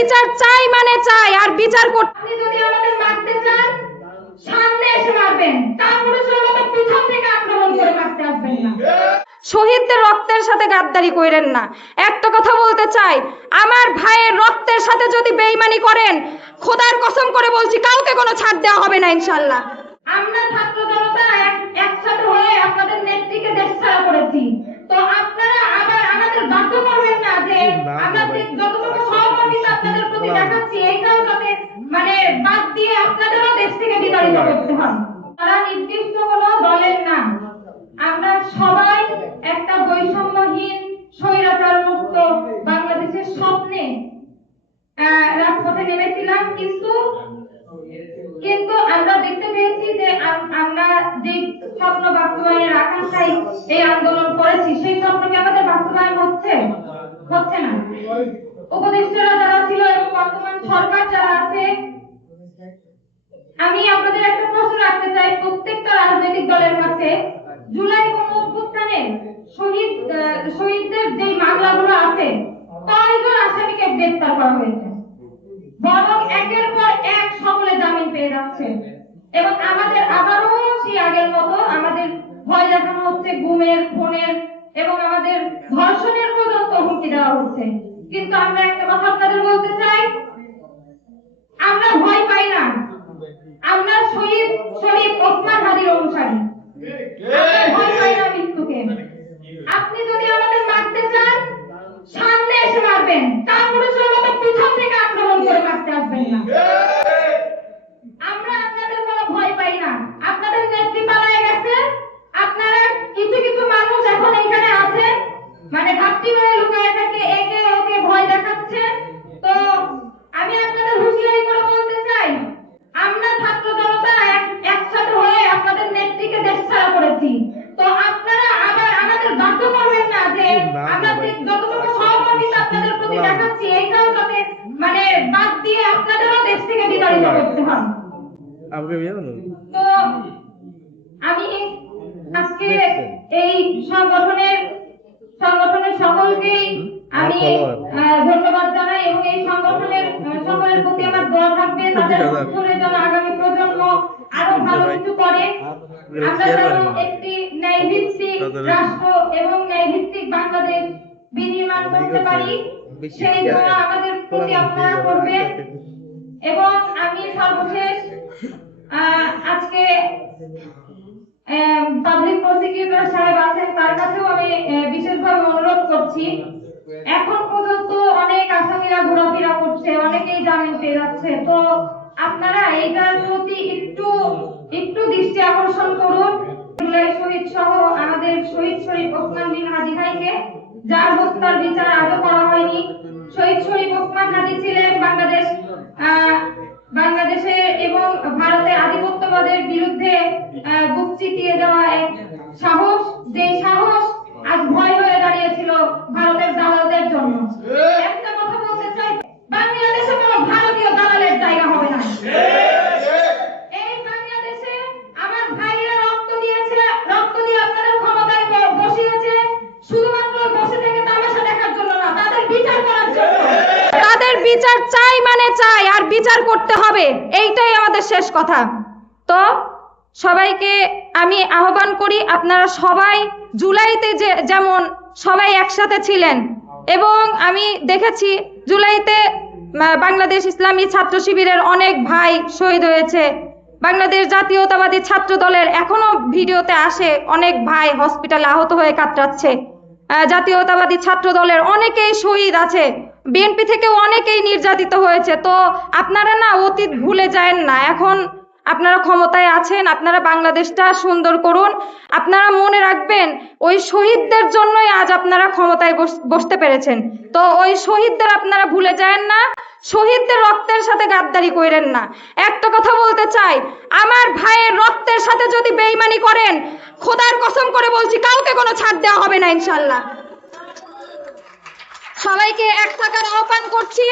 বিচার চাই মানে চাই, আর বিচার করতে আপনি যদি আমাদের মারতে চান সামনে এসে মারবেন, তারপরে সবাই পিছন থেকে আক্রমণ করে মারতে আসবেন না। শহীদদের রক্তের সাথে গাদ্দারি করেন না। একটা কথা বলতে চাই, আমার ভাইয়ের রক্তের সাথে যদি বেঈমানি করেন, খোদার কসম করে বলছি কাউকে কোনো ছাড় দেওয়া হবে না ইনশাআল্লাহ। আমরা ছাত্র জনতা একসাথে হয়ে আপনাদের নেত্রীকে দেশ ছাড়া করেছি, তো আপনারা আবার আমাদের বাধ্য করবেন না যে আমরা যতটুকু সহমর্মিতা আপনাদের প্রতি দেখাচ্ছি এইটাও যাতে মানে বাদ দিয়ে আপনাদেরও দেশ থেকে বিতাড়িত করতে হয়। তারা নির্দিষ্ট কোনো দলের না, আমরা সবাই একটা বৈষম্যহীন স্বৈরাচার মুক্ত বাংলাদেশের স্বপ্নে রাজপথে নেমেছিলাম, কিন্তু আমরা দেখতে পেয়েছি যে আমরা যে স্বপ্ন বাস্তবায়নের আকাঙ্ক্ষায় এই আন্দোলন করেছি সেই স্বপ্ন কি আমাদের বাস্তবায়ন হচ্ছে না। উপদেষ্টারা যারা ছিল এবং বর্তমান সরকার যারা আছে, আমি আপনাদের একটা প্রশ্ন রাখতে চাই প্রত্যেকটা রাজনৈতিক দলের কাছে, জুলাই গণঅভ্যুত্থানে শহীদদের যে মামলাগুলো আছে কয়জন আসামিকে গ্রেফতার করা হয়েছে, বরং একের পর এক সকলে জামিন পেয়ে যাচ্ছে, এবং আমাদের আবারও সেই আগের মতো আমাদের ভয় দেখানো হচ্ছে, গুমের, খুনের এবং আমাদের ধর্ষণের পর্যন্ত হুমকি দেওয়া হচ্ছে। কিন্তু আমরা একটা কথা আপনাদের বলতে চাই, আমরা ভয় পাই না, আমরা শহীদ শরীফ ওসমান হাদির অনুসারী, ভয় পাই না মৃত্যুকে। আপনি যদি আমাদের মারতে চান সামনে এসে মারবেন, তারপরে সবাই পিছন থেকে আক্রমণ করে মারতে আসবেন না। আমরা আপনাদের কোনো ভয় পাই না, আপনাদের নেত্রী পালায়ে গেছে, আপনারা কিছু মানুষ এখন এখানে আছে মানে ঘাপটি মেরে লুকিয়ে থাকে, একে ওকে ভয় দেখাচ্ছে। তো আমি আপনাদের হুঁশিয়ারি করে বলতে চাই, আমরা ছাত্র জনতা একসাথে হয়ে আপনাদের নেত্রীকে দেশ ছাড়া করেছি, তো আপনারা আবার আমাদের বাধ্য করবেন না যে আমরা যতটুকু সহমর্মিতা আপনাদের প্রতি দেখাচ্ছি এইটাও যাতে মানে বাদ দিয়ে আপনাদেরও দেশ থেকে বিতাড়িত করতে হয়। তো আমি আজকে এই সংগঠনের সকলকেই আমি ধন্যবাদ জানাই, এবং এই সংগঠনের সকলের প্রতি আমার দোয়া থাকবে তাদের উত্তরে যেন আগামী প্রজন্ম আরো ভালো কিছু করে, আমরা যেন একটি ন্যায়ভিত্তিক রাষ্ট্র এবং ন্যায়ভিত্তিক বাংলাদেশ বিনির্মাণ করতে পারি, সেই দোয়া আমাদের প্রতি আপনারা করবেন। এবং আমি সর্বশেষ আজকে পাবলিক প্রসিকিউটর সাহেব আছেন, তার কাছেও আমি বিশেষভাবে অনুরোধ করছি, এখন পর্যন্ত অনেক আসামিরা ঘোরাফেরা করছে, অনেকেই জামিন পেয়ে যাচ্ছে, তো আপনারা এইটার প্রতি একটু দৃষ্টি আকর্ষণ করুন। শহীদ সহ আমাদের শহীদ শরীফ ওসমান বিন হাদি ভাইকে, যার হত্যার বিচার আজও করা হয়নি। শহীদ শরীফ ওসমান হাদি ছিলেন বাংলাদেশে এবং ভারতের আধিপত্যবাদের বিরুদ্ধে বুক চিতিয়ে দেওয়া এক সাহস, যে সাহস আজ ভয় হয়ে দাঁড়িয়েছিল ভারতের দালালদের জন্য। একটা কথা বলতে চাই, বাংলাদেশে কোনো ভারতীয় দালালের জায়গা হবে না। এই বাংলাদেশে আমার ভাইরা রক্ত দিয়ে আপনাদের ক্ষমতায় বসিয়েছে, শুধুমাত্র বসে থেকে তামাশা দেখার জন্য না, তাদের বিচার করার জন্য। তাদের বিচার চাই মানে চাই, আর বিচার করতে হবে, এইটাই আমাদের শেষ কথা। তো সবাইকে আমি আহ্বান করি, আপনারা সবাই জুলাইতে যেমন সবাই একসাথে ছিলেন, এবং আমি দেখেছি জুলাইতে বাংলাদেশ ইসলামী ছাত্র শিবিরের অনেক ভাই শহীদ হয়েছে, বাংলাদেশ জাতীয়তাবাদী ছাত্র দলের এখনো ভিডিওতে আসে অনেক ভাই হসপিটালে আহত হয়ে কাতরাচ্ছে, জাতীয়তাবাদী ছাত্র দলের অনেকেই শহীদ আছে, বিএনপি থেকেও অনেকেই নির্যাতিত হয়েছে। তো আপনারা না অতীত ভুলে যায়েন না, এখন আপনারা ক্ষমতায় আছেন, আপনারা বাংলাদেশটা সুন্দর করুন। আপনারা মনে রাখবেন ওই শহীদদের জন্যই আজ আপনারা ক্ষমতায় বসতে পেরেছেন, তো ওই শহীদদের আপনারা ভুলে যায়েন না, শহীদদের রক্তের সাথে গাদ্দারি করেন না। একটা কথা বলতে চাই, আমার ভাইয়ের রক্তের সাথে যদি বেঈমানি করেন, খোদার কসম করে বলছি কাউকে কোনো ছাড় দেওয়া হবে না ইনশাআল্লাহ। সবাইকে এক থাকার আহ্বান করছি।